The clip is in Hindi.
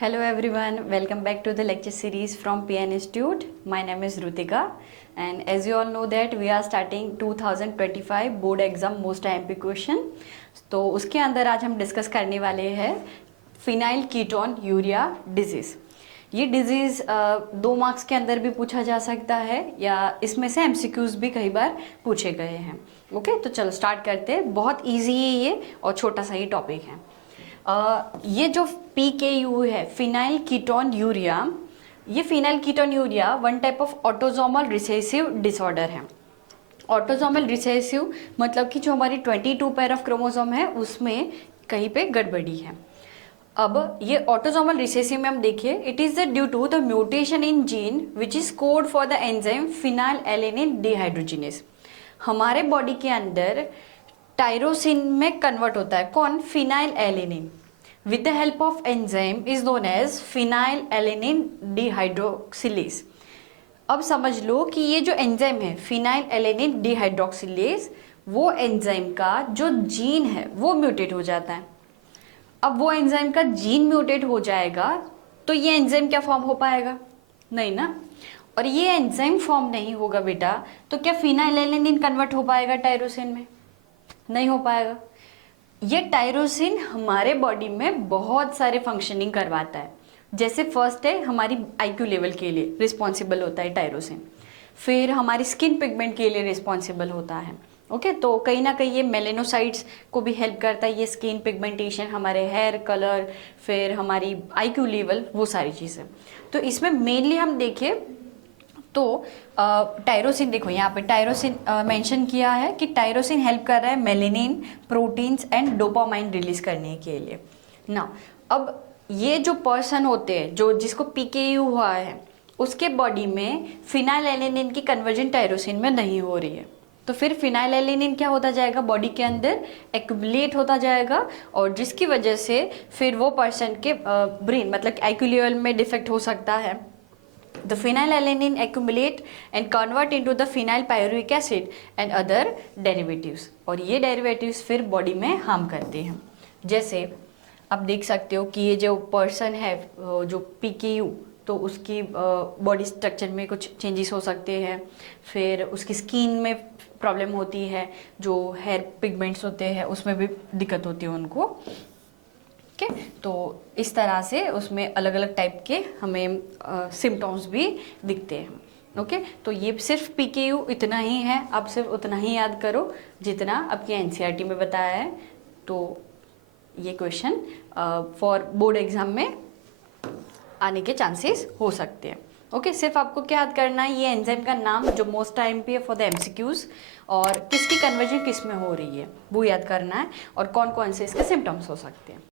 Hello everyone, welcome back to the lecture series from PN Institute. My name is Rutika and as you all know that we are starting 2025 board exam most IMP question. तो उसके अंदर आज हम डिस्कस करने वाले हैं फिनाइल कीटोन यूरिया डिजीज़। ये डिजीज़ 2 मार्क्स के अंदर भी पूछा जा सकता है या इसमें से MCQs भी कई बार पूछे गए हैं। ओके, तो चलो स्टार्ट करते हैं। बहुत ईजी है ये और छोटा सा ही टॉपिक है। ये जो PKU है फिनाइल कीटोन यूरिया, ये phenyl ketone urea one type of autosomal recessive disorder है। ऑटोसोमल रिसेसिव मतलब कि जो हमारी 22 पेयर ऑफ क्रोमोसोम है उसमें कहीं पे गड़बड़ी है। अब ये ऑटोसोमल रिसेसिव में हम देखिए, it is due to the mutation in gene which is code for the enzyme phenylalanine dehydrogenase. हमारे बॉडी के अंदर टायरोसिन में कन्वर्ट होता है कौन? Phenylalanine with the help of enzyme is known as phenylalanine dehydroxylase। अब समझ लो कि ये जो एंजाइम है phenylalanine dehydroxylase, वो एंजाइम का जो जीन है वो म्यूटेट हो जाता है। अब वो एंजाइम का जीन म्यूटेट हो जाएगा तो ये एंजाइम क्या फॉर्म हो पाएगा? नहीं ना। और ये एंजाइम फॉर्म नहीं होगा बेटा तो क्या फिनाइलएलेनिन कन्वर्ट हो पाएगा टायरोसिन में? नहीं हो पाएगा। ये टायरोसिन हमारे बॉडी में बहुत सारे फंक्शनिंग करवाता है। जैसे फर्स्ट है हमारी IQ लेवल के लिए रिस्पॉन्सिबल होता है टायरोसिन, फिर हमारी स्किन पिगमेंट के लिए रिस्पॉन्सिबल होता है। ओके, तो कहीं ना कहीं ये मेलेनोसाइट्स को भी हेल्प करता है, ये स्किन पिगमेंटेशन, हमारे हेयर कलर, फिर हमारी IQ लेवल, वो सारी चीज़ें। तो इसमें मेनली हम देखें तो टायरोसिन, देखो यहाँ पे टायरोसिन मेंशन किया है कि टायरोसिन हेल्प कर रहा है melanin, proteins and dopamine release करने के लिए ना। अब ये जो पर्सन होते हैं जो जिसको PKU हुआ है उसके बॉडी में फिनाइलएलेनिन की कन्वर्जन टायरोसिन में नहीं हो रही है, तो फिर फिनाइलएलेनिन क्या होता जाएगा? बॉडी के अंदर एक्यूमुलेट होता जाएगा और जिसकी वजह से फिर वो पर्सन के ब्रेन मतलब IQ लेवल में डिफेक्ट हो सकता है। The phenylalanine accumulate and convert into the phenyl pyruvic acid and other derivatives, और ये derivatives फिर बॉडी में हार्म करते हैं। जैसे आप देख सकते हो कि ये जो पर्सन है जो PKU, तो उसकी बॉडी स्ट्रक्चर में कुछ चेंजेस हो सकते हैं, फिर उसकी स्किन में प्रॉब्लम होती है, जो हेयर पिगमेंट्स होते हैं उसमें भी दिक्कत होती है उनको। तो इस तरह से उसमें अलग अलग टाइप के हमें सिम्टम्स भी दिखते हैं। ओके, तो ये सिर्फ PKU इतना ही है, आप सिर्फ उतना ही याद करो जितना आपके NCERT में बताया है। तो ये क्वेश्चन फॉर बोर्ड एग्जाम में आने के चांसेस हो सकते हैं। ओके, सिर्फ आपको क्या याद करना है? ये एंजाइम का नाम जो मोस्ट टाइम पे है फॉर द MCQs और किसकी कन्वर्जन किस में हो रही है वो याद करना है, और कौन कौन से इसके सिम्टम्स हो सकते हैं।